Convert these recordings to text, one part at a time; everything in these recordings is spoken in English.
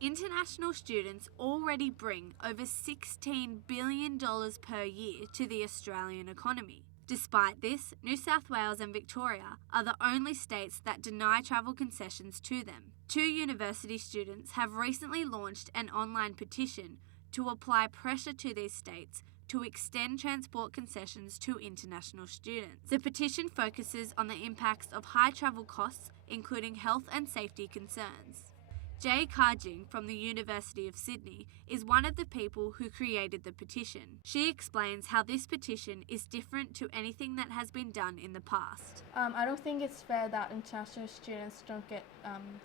International students already bring over $16 billion per year to the Australian economy. Despite this, New South Wales and Victoria are the only states that deny travel concessions to them. 2 university students have recently launched an online petition to apply pressure to these states to extend transport concessions to international students. The petition focuses on the impacts of high travel costs, including health and safety concerns. Jay Karjing from the University of Sydney is one of the people who created the petition. She explains how this petition is different to anything that has been done in the past. I don't think it's fair that international students don't get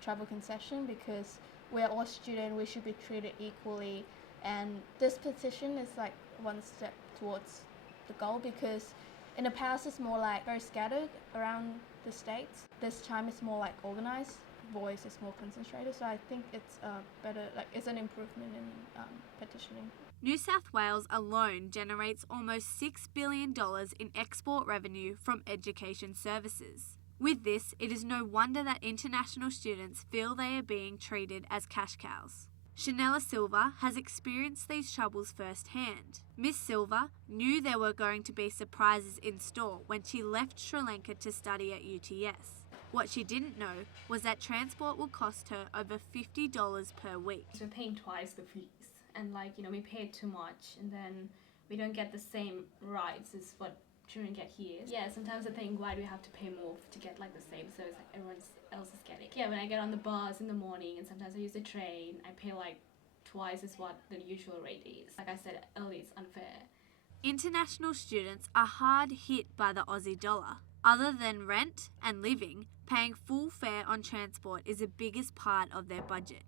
travel concession because we're all students, we should be treated equally. And this petition is like one step towards the goal because in the past it's more like very scattered around the states. This time it's more like organized. Voice is more concentrated, so I think it's better, it's an improvement in petitioning. New South Wales alone generates almost $6 billion in export revenue from education services. With this, it is no wonder that international students feel they are being treated as cash cows. Shanella Silva has experienced these troubles firsthand. Miss Silva knew there were going to be surprises in store when she left Sri Lanka to study at UTS. What she didn't know was that transport will cost her over $50 per week. So we're paying twice the fees and we pay too much and then we don't get the same rights as what children get here. Yeah, sometimes I think why do we have to pay more to get the same service like everyone else is getting. Yeah, when I get on the bus in the morning and sometimes I use the train, I pay twice as what the usual rate is. Like I said earlier, it's unfair. International students are hard hit by the Aussie dollar. Other than rent and living, paying full fare on transport is the biggest part of their budget.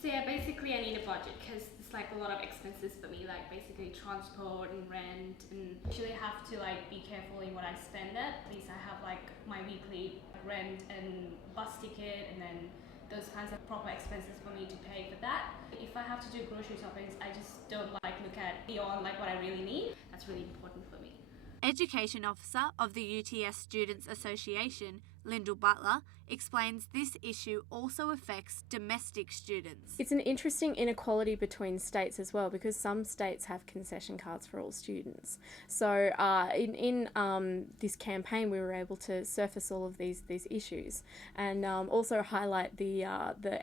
So yeah, basically I need a budget because it's a lot of expenses for me, basically transport and rent, and actually have to be careful in what I spend at. At least I have my weekly rent and bus ticket and then those kinds of proper expenses for me to pay for that. If I have to do grocery shopping, I just don't look at beyond what I really need. That's really important for me. Education Officer of the UTS Students Association, Lyndall Butler, explains this issue also affects domestic students. It's an interesting inequality between states as well because some states have concession cards for all students. So in this campaign we were able to surface all of these issues and also highlight the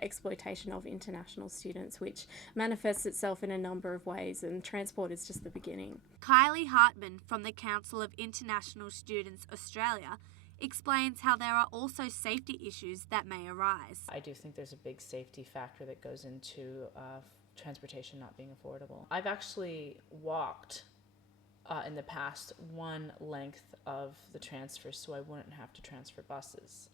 exploitation of international students, which manifests itself in a number of ways, and transport is just the beginning. Kylie Hartman from the Council of International Students Australia explains how there are also safety issues that may arise. I do think there's a big safety factor that goes into transportation not being affordable. I've actually walked in the past one length of the transfer so I wouldn't have to transfer buses.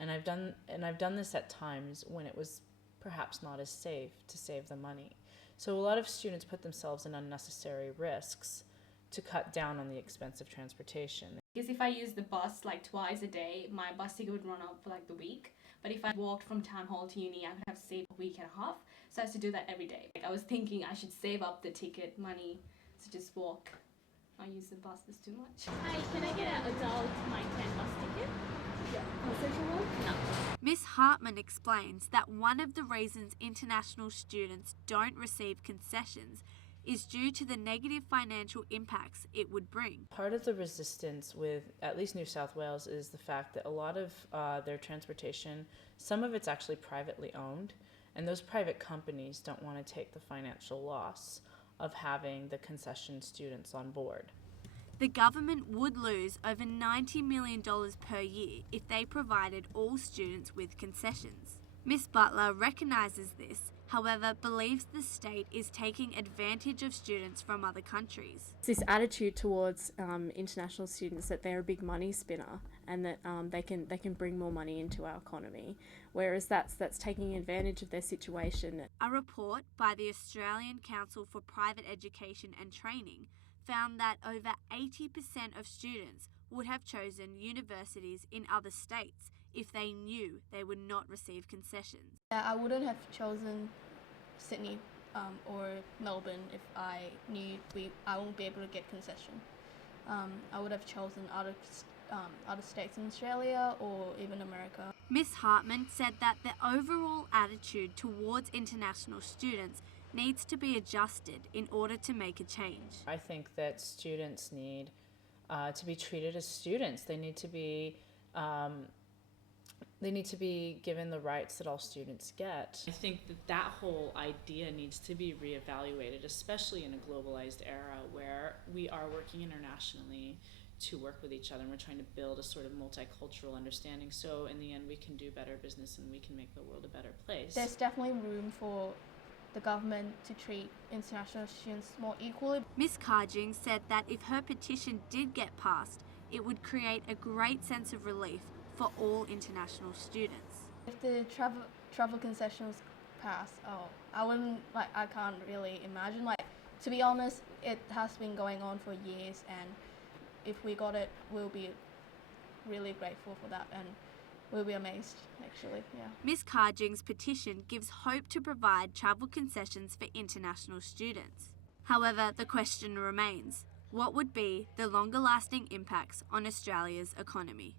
And I've done this at times when it was perhaps not as safe to save the money. So a lot of students put themselves in unnecessary risks to cut down on the expense of transportation. Because if I use the bus twice a day, my bus ticket would run out for the week. But if I walked from town hall to uni, I would have saved a week and a half. So I used to do that every day. I was thinking I should save up the ticket money to just walk. I use the buses too much. Hi, can I get an adult my 10 bus ticket? Yeah. Concession one? No. Miss Hartman explains that one of the reasons international students don't receive concessions is due to the negative financial impacts it would bring. Part of the resistance with at least New South Wales is the fact that a lot of their transportation, some of it's actually privately owned, and those private companies don't want to take the financial loss of having the concession students on board. The government would lose over $90 million per year if they provided all students with concessions. Miss Butler recognises this, however, believes the state is taking advantage of students from other countries. It's this attitude towards international students that they're a big money spinner and that they can bring more money into our economy, whereas that's taking advantage of their situation. A report by the Australian Council for Private Education and Training found that over 80% of students would have chosen universities in other states if they knew they would not receive concessions. I wouldn't have chosen Sydney or Melbourne if I knew I won't be able to get concession. I would have chosen other other states in Australia or even America. Miss Hartman said that the overall attitude towards international students needs to be adjusted in order to make a change. I think that students need to be treated as students. They need to be given the rights that all students get. I think that whole idea needs to be reevaluated, especially in a globalized era where we are working internationally to work with each other, and we're trying to build a sort of multicultural understanding, so in the end we can do better business and we can make the world a better place. There's definitely room for the government to treat international students more equally. Miss Karjing said that if her petition did get passed, it would create a great sense of relief for all international students. If the travel concessions pass, I can't really imagine. To be honest, it has been going on for years, and if we got it, we'll be really grateful for that, and we'll be amazed, actually, yeah. Miss Karjing's petition gives hope to provide travel concessions for international students. However, the question remains, what would be the longer-lasting impacts on Australia's economy?